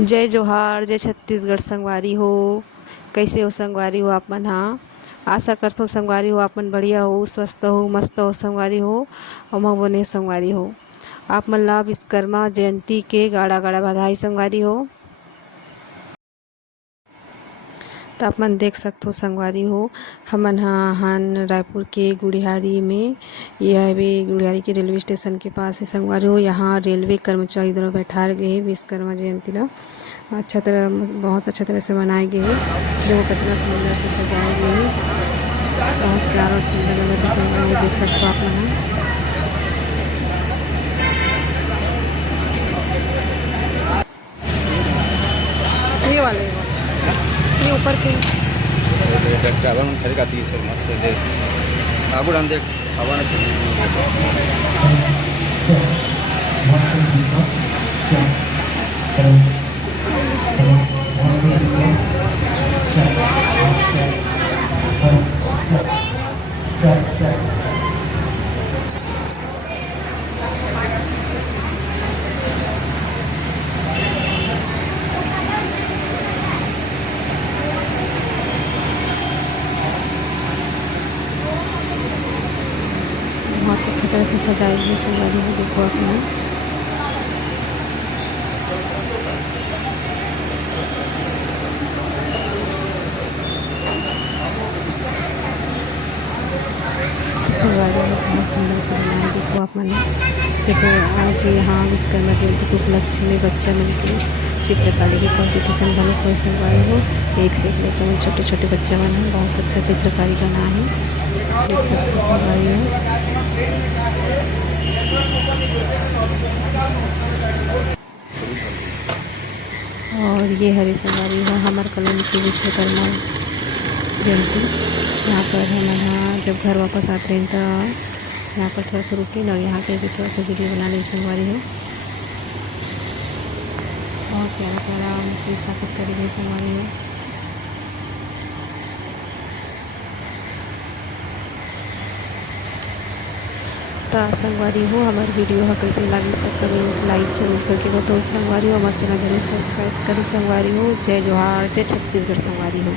जय जोहार, जय छत्तीसगढ़ संगवारी हो। कैसे हो संगवारी हो आप मन हा। आशा करथो संगवारी हो आप मन बढ़िया हो, स्वस्थ हो, मस्त हो संगवारी हो। और मैं बने संगवारी हो। आप मन ला विश्वकर्मा जयंती के गाड़ा गाड़ा बधाई संगवारी हो। तो आप मन देख सकते हो संगवारी हो, हमन हन रायपुर के गुड़ियारी में। यह हवे गुड़ियारी के रेलवे स्टेशन के पास है संगवारी हो। यहाँ रेलवे कर्मचारी द्वारा बैठा गए है विश्वकर्मा जयंती ला। अच्छा तरह, बहुत अच्छा तरह से मनाए गए है। जो कितना सुंदर से सजाए गए है, बहुत प्यारा और सुंदर लगा था संगवारी, देख सकते हो आप मन। ये वाले ये ऊपर के ಅದನ್ನು ಕರಿಗಾತಿ ಸರ್ ಮಸ್ತ್ ಇದೆ ಆಗ್ಬಿಡ ಅಂದೆ ಅವನ बहुत अच्छी तरह से सजाई हुई संगवारी हो, देखो आप मन। संगवारी में बहुत सुंदर से बनाया, देखो आप मन। देखो आज यहाँ विश्वकर्मा जयंती के उपलक्ष्य में बच्चा मन के चित्रकारी के कंपटीशन बने हुए संगवारी हो। एक से एक लेकर मन छोटे छोटे बच्चा मन है, बहुत अच्छा चित्रकारी बना है, देख सकते हो संगवारी हो। और ये हरे संगवारी हो हमार कॉलोनी के विश्वकर्मा जयंती। यहाँ पर हम यहाँ जब घर वापस आते हैं तो यहाँ पर थोड़ा सा रुके और यहाँ पे भी थोड़ा सा वीडियो बना ली संगवारी हो। बहुत प्यारा प्यारा मूर्ति स्थापित करी गई संगवारी हो। तो संगवारी हो हमारे वीडियो है कैसे लगी तक कमेंट लाइक जरूर करके बताओ संगवारी हो। हमारे चैनल जरूर सब्सक्राइब करो संगवारी हो। जय जोहार, जय छत्तीसगढ़ संगवारी हो।